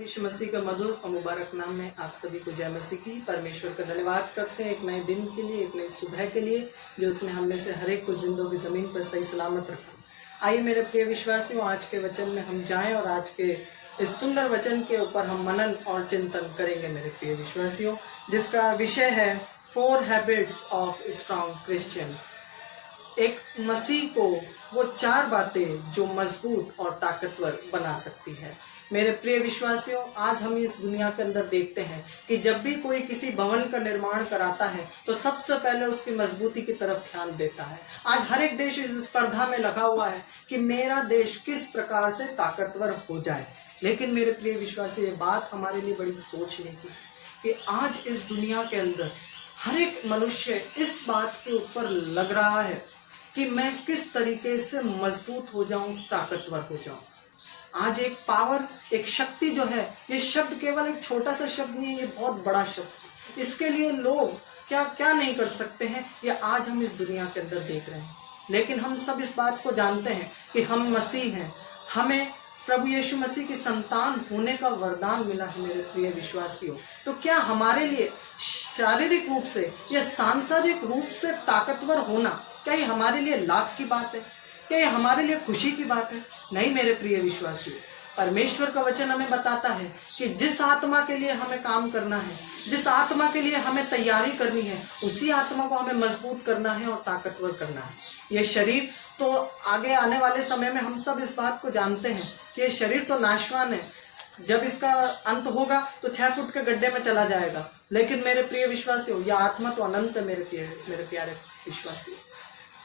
यीशु मसीह का मधुर और मुबारक नाम में आप सभी को जय मसीह की। परमेश्वर का धन्यवाद करते हैं एक नए दिन के लिए, एक नई सुबह के लिए, जो उसने हम में से हर एक को जिंदों की ज़मीन पर सही सलामत रखा। आइए मेरे प्रिय विश्वासियों, आज के वचन में हम जाएं और आज के इस सुंदर वचन के ऊपर हम मनन और चिंतन करेंगे मेरे प्रिय विश्वासियों, जिसका विषय है 4 हैबिट्स ऑफ स्ट्रॉन्ग क्रिश्चियन। एक मसीह को वो 4 बातें जो मजबूत और ताकतवर बना सकती है। मेरे प्रिय विश्वासियों, आज हम इस दुनिया के अंदर देखते हैं कि जब भी कोई किसी भवन का निर्माण कराता है तो सबसे पहले उसकी मजबूती की तरफ ध्यान देता है। आज हर एक देश इस स्पर्धा में लगा हुआ है कि मेरा देश किस प्रकार से ताकतवर हो जाए। लेकिन मेरे प्रिय विश्वासी, ये बात हमारे लिए बड़ी सोचने की है कि आज इस दुनिया के अंदर हर एक मनुष्य इस बात के ऊपर लग रहा है कि मैं किस तरीके से मजबूत हो जाऊं, ताकतवर हो जाऊं। आज एक पावर, एक शक्ति जो है, ये शब्द केवल एक छोटा सा शब्द नहीं है, ये बहुत बड़ा शब्द है। इसके लिए लोग क्या क्या नहीं कर सकते हैं, ये आज हम इस दुनिया के अंदर देख रहे हैं। लेकिन हम सब इस बात को जानते हैं कि हम मसीह हैं, हमें प्रभु यीशु मसीह की संतान होने का वरदान मिला है। मेरे प्रिय विश्वासियों, तो क्या हमारे लिए शारीरिक रूप से या सांसारिक रूप से ताकतवर होना, क्या ये हमारे लिए लाभ की बात है? क्या ये हमारे लिए खुशी की बात है? नहीं मेरे प्रिय विश्वासियों, परमेश्वर का वचन हमें बताता है कि जिस आत्मा के लिए हमें काम करना है, जिस आत्मा के लिए हमें तैयारी करनी है, उसी आत्मा को हमें मजबूत करना है और ताकतवर करना है। ये शरीर तो आगे आने वाले समय में हम सब इस बात को जानते हैं कि ये शरीर तो नाशवान है, जब इसका अंत होगा तो 6 फुट के गड्ढे में चला जाएगा। लेकिन मेरे प्रिय विश्वासियों, यह आत्मा तो अनंत है। मेरे प्यारे विश्वासियों,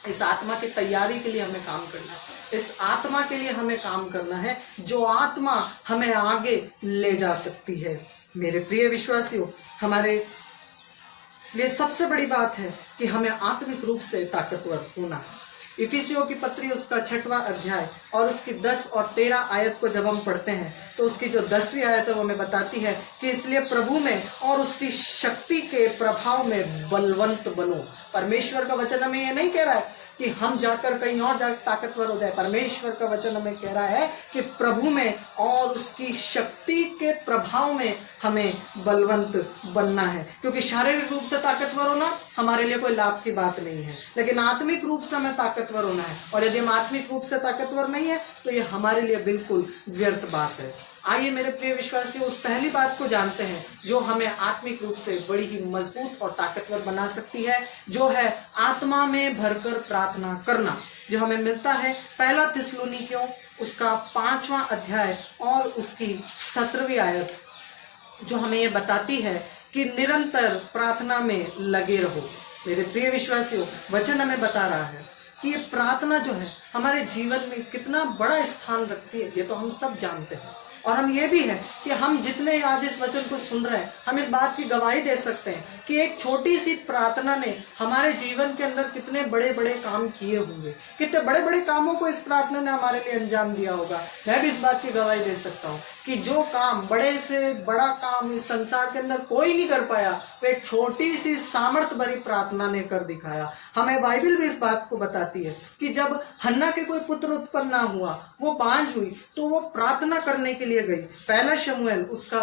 इस आत्मा की तैयारी के लिए हमें काम करना है, इस आत्मा के लिए हमें काम करना है, जो आत्मा हमें आगे ले जा सकती है। मेरे प्रिय विश्वासियों, हमारे लिए सबसे बड़ी बात है कि हमें आत्मिक रूप से ताकतवर होना है। इफिसियों की पत्री उसका 6वां अध्याय और उसकी 10 और 13 आयत को जब हम पढ़ते हैं तो उसकी जो 10वीं आयत है वो हमें बताती है कि इसलिए प्रभु में और उसकी शक्ति के प्रभाव में बलवंत बनो। परमेश्वर का वचन हमें ये नहीं कह रहा है कि हम जाकर कहीं और जाकर ताकतवर हो जाए। परमेश्वर का वचन हमें कह रहा है कि प्रभु में और उसकी शक्ति के प्रभाव में हमें बलवंत बनना है, क्योंकि शारीरिक रूप से ताकतवर होना हमारे लिए कोई लाभ की बात नहीं है, लेकिन आत्मिक रूप से हमें ताकतवर होना है। और यदि हम आत्मिक रूप से ताकतवर नहीं है तो ये हमारे लिए बिल्कुल व्यर्थ बात है। आइए मेरे प्रिय विश्वासियों, उस पहली बात को जानते हैं जो हमें आत्मिक रूप से बड़ी ही मजबूत और ताकतवर बना सकती है, जो है आत्मा में भरकर प्रार्थना करना, जो हमें मिलता है 1 थिस्सलुनीकियों उसका 5वां अध्याय और उसकी 17वीं आयत, जो हमें ये बताती है कि निरंतर प्रार्थना में लगे रहो। मेरे प्रिय विश्वासियों, वचन हमें बता रहा है कि ये प्रार्थना जो है हमारे जीवन में कितना बड़ा स्थान रखती है, ये तो हम सब जानते हैं। और हम ये भी है कि हम जितने आज इस वचन को सुन रहे हैं, हम इस बात की गवाही दे सकते हैं कि एक छोटी सी प्रार्थना ने हमारे जीवन के अंदर कितने बड़े बड़े काम किए होंगे, कितने बड़े बड़े कामों को इस प्रार्थना ने हमारे लिए अंजाम दिया होगा। मैं भी इस बात की गवाही दे सकता हूँ कि जो काम, बड़े से बड़ा काम इस संसार के अंदर कोई नहीं कर पाया, वो एक छोटी सी सामर्थ्य भरी प्रार्थना ने कर दिखाया। हमें बाइबल भी इस बात को बताती है कि जब हन्ना के कोई पुत्र उत्पन्न ना हुआ, वो बांझ हुई, तो वो प्रार्थना करने के लिए गई। 1 शमूएल उसका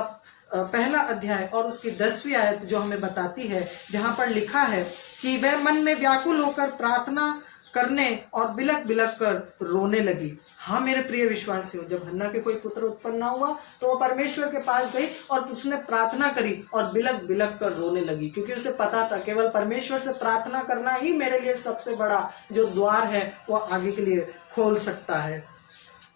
1 अध्याय और उसकी 10वीं आयत जो हमें बताती है, जहां पर लिखा है कि वह मन में व्याकुल होकर प्रार्थना करने और बिलक बिलक कर रोने लगी। हाँ मेरे प्रिय विश्वासियों, जब हन्ना के कोई पुत्र उत्पन्न ना हुआ तो वो परमेश्वर के पास गई और उसने प्रार्थना करी और बिलक बिलक कर रोने लगी, क्योंकि उसे पता था केवल परमेश्वर से प्रार्थना करना ही मेरे लिए सबसे बड़ा जो द्वार है वो आगे के लिए खोल सकता है।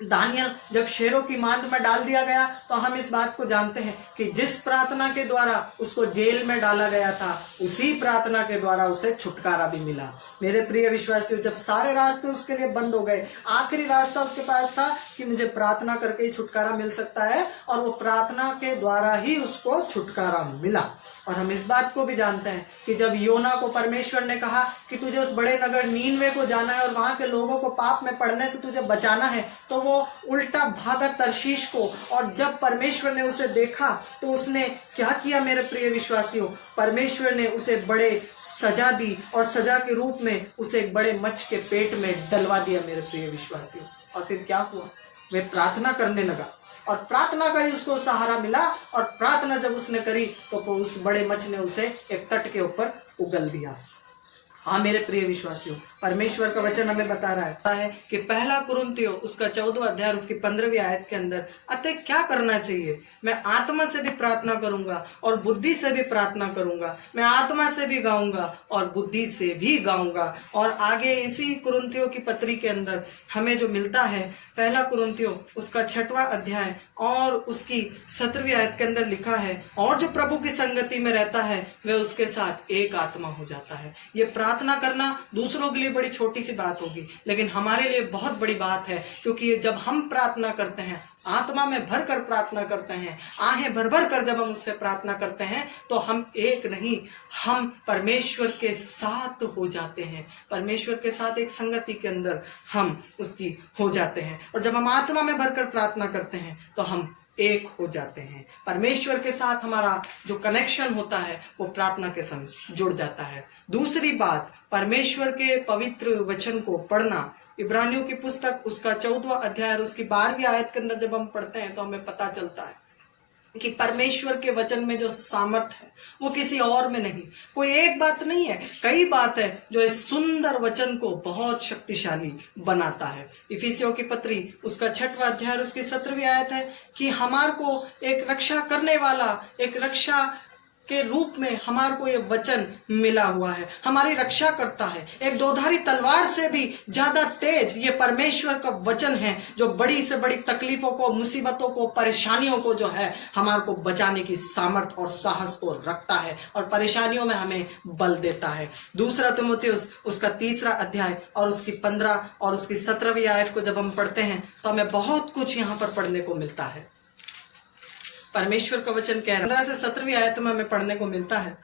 दानियल जब शेरों की मांद में डाल दिया गया तो हम इस बात को जानते हैं कि जिस प्रार्थना के द्वारा उसको जेल में डाला गया था, उसी प्रार्थना के द्वारा उसे छुटकारा भी मिला। मेरे प्रिय विश्वासियों, जब सारे रास्ते उसके लिए बंद हो गए, आखिरी रास्ता उसके पास था कि मुझे प्रार्थना करके ही छुटकारा मिल सकता है, और वो प्रार्थना के द्वारा ही उसको छुटकारा मिला। और हम इस बात को भी जानते हैं कि जब योना को परमेश्वर ने कहा कि तुझे उस बड़े नगर नीनवे को जाना है और वहां के लोगों को पाप में पड़ने से तुझे बचाना है, तो वो उल्टा भागा तर्शीश को। और जब परमेश्वर ने उसे देखा तो उसने क्या किया मेरे प्रिय विश्वासियों, परमेश्वर ने उसे बड़े सजा दी और सजा के रूप में उसे एक बड़े मच्छ के पेट में डलवा दिया मेरे प्रिय विश्वासियों। और फिर क्या हुआ, वे प्रार्थना करने लगा। और प्रार्थना का ही उसको सहारा मिला, और प्रार्थना जब उसने करी तो उस बड़े मच्छ ने उसे एक तट के ऊपर उगल दिया। हाँ मेरे प्रिय विश्वासियों, परमेश्वर का वचन हमें बता रहा है कि पहला कुरिन्थियों उसका 14वां अध्याय उसकी 15वीं आयत के अंदर, अतः क्या करना चाहिए? मैं आत्मा से भी प्रार्थना करूंगा और बुद्धि से भी प्रार्थना करूंगा, मैं आत्मा से भी गाऊंगा और बुद्धि से भी गाऊंगा। और आगे इसी कुरिन्थियों की पत्री के अंदर हमें जो मिलता है, पहला कुरिन्थियों उसका 6वां अध्याय और उसकी 17वीं आयत के अंदर लिखा है, और जो प्रभु की संगति में रहता है वह उसके साथ एक आत्मा हो जाता है। ये प्रार्थना करना दूसरों के लिए बड़ी छोटी सी बात होगी, लेकिन हमारे लिए बहुत बड़ी बात है, क्योंकि जब हम प्रार्थना करते हैं, आत्मा में भर कर प्रार्थना करते हैं, आहें भर भर कर जब हम उससे प्रार्थना करते हैं, तो हम एक नहीं, हम परमेश्वर के साथ हो जाते हैं। परमेश्वर के साथ एक संगति के अंदर हम उसकी हो जाते हैं। और जब हम आत्मा में भरकर प्रार्थना करते हैं तो हम एक हो जाते हैं। परमेश्वर के साथ हमारा जो कनेक्शन होता है वो प्रार्थना के संग जुड़ जाता है। दूसरी बात, परमेश्वर के पवित्र वचन को पढ़ना। इब्रानियों की पुस्तक उसका 14वां अध्याय और उसकी 12वीं आयत के अंदर जब हम पढ़ते हैं तो हमें पता चलता है कि परमेश्वर के वचन में जो सामर्थ है वो किसी और में नहीं। कोई एक बात नहीं है, कई बात है जो इस सुंदर वचन को बहुत शक्तिशाली बनाता है। इफिसियों की पत्री उसका 6वां अध्याय उसकी 17वीं आयत है कि हमार को एक रक्षा करने वाला, एक रक्षा के रूप में हमारे को ये वचन मिला हुआ है, हमारी रक्षा करता है। एक दोधारी तलवार से भी ज्यादा तेज ये परमेश्वर का वचन है, जो बड़ी से बड़ी तकलीफों को, मुसीबतों को, परेशानियों को जो है हमारे को बचाने की सामर्थ और साहस को रखता है और परेशानियों में हमें बल देता है। दूसरा तीमुथियुस उसका 3रा अध्याय और उसकी 15 और उसकी 17वीं आयत को जब हम पढ़ते हैं तो हमें बहुत कुछ यहाँ पर पढ़ने को मिलता है। परमेश्वर का वचन कह रहा है, 15 से 17वीं आयत में हमें पढ़ने को मिलता है,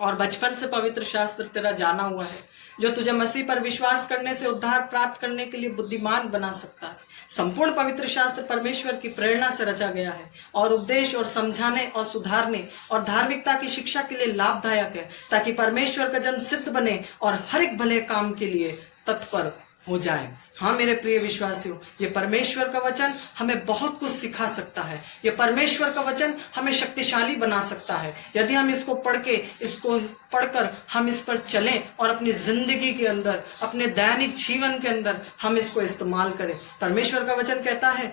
और बचपन से पवित्र शास्त्र तेरा जाना हुआ है, जो तुझे मसीह पर विश्वास करने से उद्धार प्राप्त करने के लिए बुद्धिमान बना सकता है। संपूर्ण पवित्र शास्त्र परमेश्वर की प्रेरणा से रचा गया है और उपदेश और समझाने और सुधारने और धार्मिकता की शिक्षा के लिए लाभदायक है, ताकि परमेश्वर का जन सिद्ध बने और हर एक भले काम के लिए तत्पर हो जाए। हाँ मेरे प्रिय विश्वासियों, ये परमेश्वर का वचन हमें बहुत कुछ सिखा सकता है। ये परमेश्वर का वचन हमें शक्तिशाली बना सकता है यदि हम इसको पढ़कर हम इस पर चलें और अपनी जिंदगी के अंदर, अपने दैनिक जीवन के अंदर हम इसको इस्तेमाल करें। परमेश्वर का वचन कहता है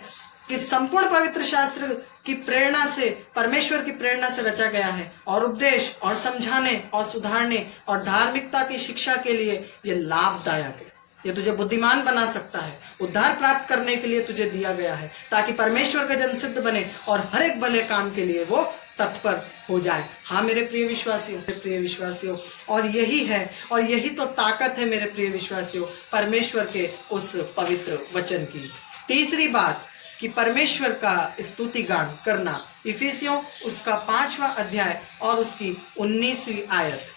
कि संपूर्ण पवित्र शास्त्र की प्रेरणा से, परमेश्वर की प्रेरणा से रचा गया है और उपदेश और समझाने और सुधारने और धार्मिकता की शिक्षा के लिए ये लाभदायक है। ये तुझे बुद्धिमान बना सकता है, उद्धार प्राप्त करने के लिए तुझे दिया गया है, ताकि परमेश्वर का जन सिद्ध बने और हर एक भले काम के लिए वो तत्पर हो जाए। हाँ मेरे प्रिय विश्वासियों, और यही है, और यही तो ताकत है मेरे प्रिय विश्वासियों परमेश्वर के उस पवित्र वचन की। तीसरी बात कि परमेश्वर का स्तुति गान करना। इफिसियों उसका 5वां अध्याय और उसकी 19वीं आयत।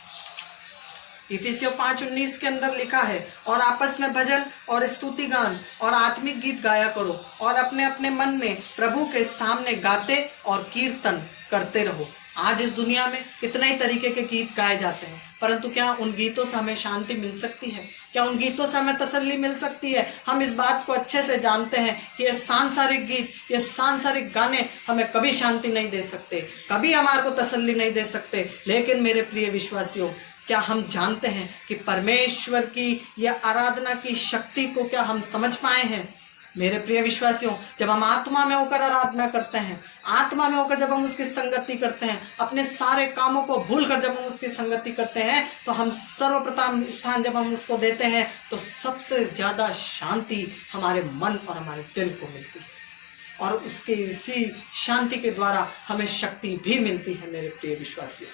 इफिसियों 5:19 के अंदर लिखा है, और आपस में भजन और स्तुति गान और आत्मिक गीत गाया करो और अपने अपने मन में प्रभु के सामने गाते और कीर्तन करते रहो। आज इस दुनिया में कितने ही तरीके के गीत गाए जाते हैं, परंतु क्या उन गीतों से हमें शांति मिल सकती है? क्या उन गीतों से हमें तसल्ली मिल सकती है? हम इस बात को अच्छे से जानते हैं कि ये सांसारिक गीत, ये सांसारिक गाने हमें कभी शांति नहीं दे सकते, कभी हमारे को तसल्ली नहीं दे सकते। लेकिन मेरे प्रिय विश्वासियों, क्या हम जानते हैं कि परमेश्वर की यह आराधना की शक्ति को क्या हम समझ पाए हैं? मेरे प्रिय विश्वासियों, जब हम आत्मा में होकर आराधना करते हैं, आत्मा में होकर जब हम उसकी संगति करते हैं, अपने सारे कामों को भूलकर जब हम उसकी संगति करते हैं, तो हम सर्वप्रथम स्थान जब हम उसको देते हैं तो सबसे ज्यादा शांति हमारे मन और हमारे दिल को मिलती है, और उसके इसी शांति के द्वारा हमें शक्ति भी मिलती है। मेरे प्रिय विश्वासियों,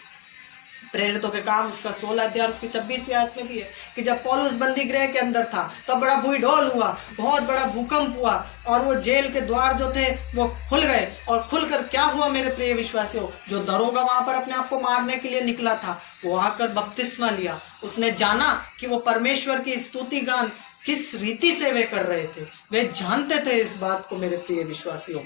प्रेरितों के काम उसका 16 अध्याय उसकी 26वीं आयत में भी है कि जब पौलुस बंदी गृह के अंदर था तब बड़ा भूडोल हुआ, बहुत बड़ा भूकंप हुआ और वो जेल के द्वार जो थे वो खुल गए। और खुलकर क्या हुआ मेरे प्रिय विश्वासियों, जो दरोगा वहां पर अपने आप को मारने के लिए निकला था वो आकर बपतिस्मा लिया। उसने जाना कि वो परमेश्वर की स्तुति गान किस रीति से वे कर रहे थे, वे जानते थे इस बात को। मेरे प्रिय विश्वासियों,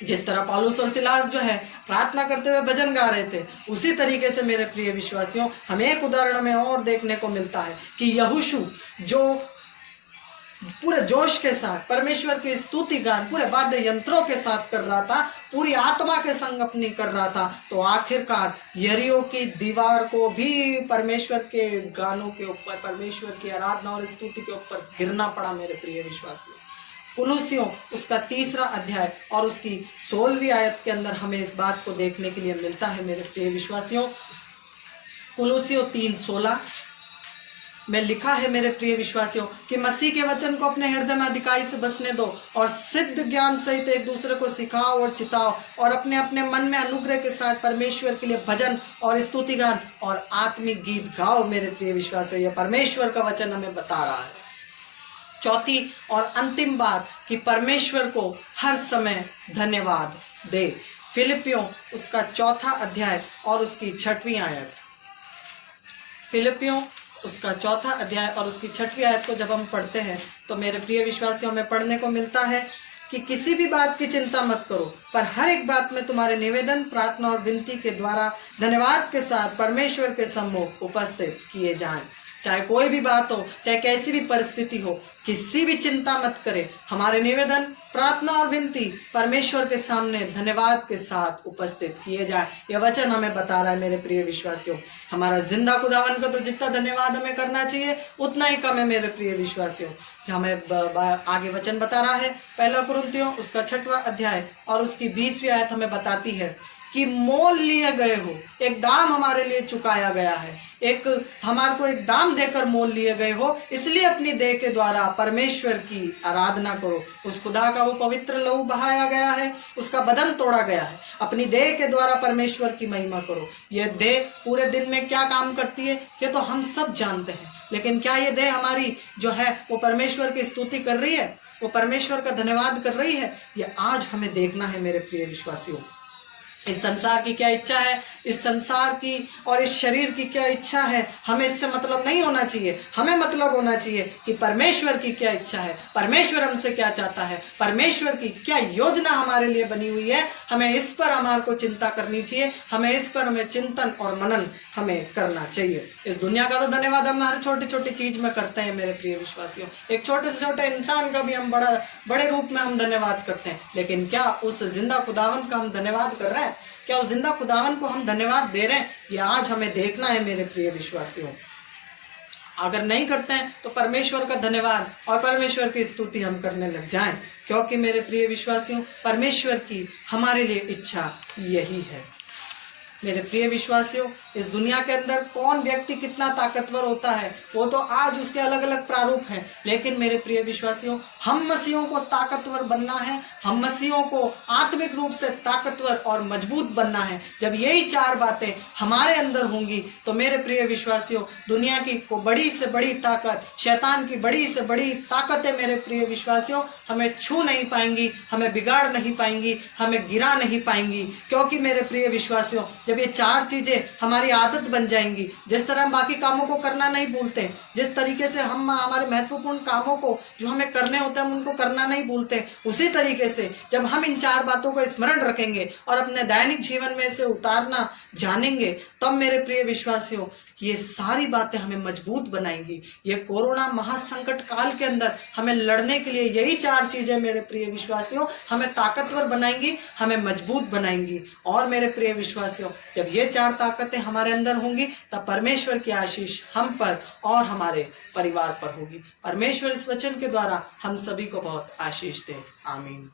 जिस तरह पौलुस और सिलास जो है प्रार्थना करते हुए भजन गा रहे थे, उसी तरीके से मेरे प्रिय विश्वासियों हमें एक उदाहरण में और देखने को मिलता है कि यहोशू जो पूरे जोश के साथ परमेश्वर की स्तुति गान पूरे वाद्य यंत्रों के साथ कर रहा था, पूरी आत्मा के संग अपनी कर रहा था, तो आखिरकार यरीहो की दीवार को भी परमेश्वर के गानों के ऊपर, परमेश्वर की आराधना और स्तुति के ऊपर गिरना पड़ा मेरे प्रिय विश्वासियों। कुलुसियों उसका 3रा अध्याय और उसकी 16वीं आयत के अंदर हमें इस बात को देखने के लिए मिलता है मेरे प्रिय विश्वासियों। कुलुसियों 3:16 में लिखा है मेरे प्रिय विश्वासियों कि मसीह के वचन को अपने हृदय में अधिकाई से बसने दो और सिद्ध ज्ञान सहित एक दूसरे को सिखाओ और चिताओ और अपने अपने मन में अनुग्रह के साथ परमेश्वर के लिए भजन और स्तुति गान और आत्मिक गीत गाओ। मेरे प्रिय विश्वासियों, यह परमेश्वर का वचन हमें बता रहा है। चौथी और अंतिम बात कि परमेश्वर को हर समय धन्यवाद दे। फिलिपियों उसका 4था अध्याय और उसकी 6वीं आयत। फिलिपियों उसका 4था अध्याय और उसकी 6वीं आयत को जब हम पढ़ते हैं तो मेरे प्रिय विश्वासियों में पढ़ने को मिलता है कि किसी भी बात की चिंता मत करो, पर हर एक बात में तुम्हारे निवेदन, प्रार्थना और विनती के द्वारा धन्यवाद के साथ परमेश्वर के सम्मुख उपस्थित किए जाएं। चाहे कोई भी बात हो, चाहे कैसी भी परिस्थिति हो, किसी भी चिंता मत करें। हमारे निवेदन, प्रार्थना और विनती परमेश्वर के सामने धन्यवाद के साथ उपस्थित किए जाए। यह वचन हमें बता रहा है मेरे प्रिय विश्वासियों। हमारा जिंदा खुदावन का तो जितना धन्यवाद हमें करना चाहिए उतना ही कम है मेरे प्रिय विश्वासियों। हमें आगे वचन बता रहा है 1 कुरिन्थियों उसका 6वां अध्याय और उसकी 20वीं आयत हमें बताती है कि मोल लिए गए हो, एक दाम हमारे लिए चुकाया गया है, एक हमारे को एक दाम देकर मोल लिए गए हो, इसलिए अपनी देह के द्वारा परमेश्वर की आराधना करो। उस खुदा का वो पवित्र लहू बहाया गया है, उसका बदन तोड़ा गया है, अपनी देह के द्वारा परमेश्वर की महिमा करो। ये देह पूरे दिन में क्या काम करती है ये तो हम सब जानते हैं, लेकिन क्या ये देह हमारी जो है वो परमेश्वर की स्तुति कर रही है, वो परमेश्वर का धन्यवाद कर रही है? ये आज हमें देखना है मेरे प्रिय विश्वासियों। इस संसार की क्या इच्छा है, इस संसार की और इस शरीर की क्या इच्छा है, हमें इससे मतलब नहीं होना चाहिए। हमें मतलब होना चाहिए कि परमेश्वर की क्या इच्छा है, परमेश्वर हमसे क्या चाहता है, परमेश्वर की क्या योजना हमारे लिए बनी हुई है। हमें इस पर हमारे को चिंता करनी चाहिए, हमें इस पर हमें चिंतन और मनन हमें करना चाहिए। इस दुनिया का तो धन्यवाद हम हर छोटी छोटी चीज में करते हैं मेरे प्रिय विश्वासियों। एक छोटे से छोटे इंसान का भी हम बड़े रूप में हम धन्यवाद करते हैं, लेकिन क्या उस जिंदा खुदावंत का हम धन्यवाद कर रहे हैं? क्या उस जिंदा खुदावन को हम धन्यवाद दे रहे हैं? ये आज हमें देखना है मेरे प्रिय विश्वासियों। अगर नहीं करते हैं तो परमेश्वर का धन्यवाद और परमेश्वर की स्तुति हम करने लग जाएं, क्योंकि मेरे प्रिय विश्वासियों परमेश्वर की हमारे लिए इच्छा यही है। मेरे प्रिय विश्वासियों, इस दुनिया के अंदर कौन व्यक्ति कितना ताकतवर होता है वो तो आज उसके अलग अलग प्रारूप हैं, लेकिन मेरे प्रिय विश्वासियों हम मसीहों को ताकतवर बनना है, हम मसीहों को आत्मिक रूप से ताकतवर और मजबूत बनना है। जब यही 4 बातें हमारे अंदर होंगी तो मेरे प्रिय विश्वासियों दुनिया की बड़ी से बड़ी ताकत, शैतान की बड़ी से बड़ी ताकतें मेरे प्रिय विश्वासियों हमें छू नहीं पाएंगी, हमें बिगाड़ नहीं पाएंगी, हमें गिरा नहीं पाएंगी। क्योंकि मेरे प्रिय विश्वासियों जब ये 4 चीजें हमारी आदत बन जाएंगी, जिस तरह हम बाकी कामों को करना नहीं भूलते, जिस तरीके से हम हमारे महत्वपूर्ण कामों को जो हमें करने होते हैं हम उनको करना नहीं भूलते, उसी तरीके से जब हम इन 4 बातों को स्मरण रखेंगे और अपने दैनिक जीवन में से उतारना जानेंगे, तब मेरे प्रिय विश्वासियों ये सारी बातें हमें मजबूत बनाएंगी। ये कोरोना महासंकट काल के अंदर हमें लड़ने के लिए यही 4 चीजें मेरे प्रिय विश्वासियों हमें ताकतवर बनाएंगी, हमें मजबूत बनाएंगी। और मेरे प्रिय विश्वासियों जब ये 4 ताकतें हमारे अंदर होंगी तब परमेश्वर की आशीष हम पर और हमारे परिवार पर होगी। परमेश्वर इस वचन के द्वारा हम सभी को बहुत आशीष दे। आमीन।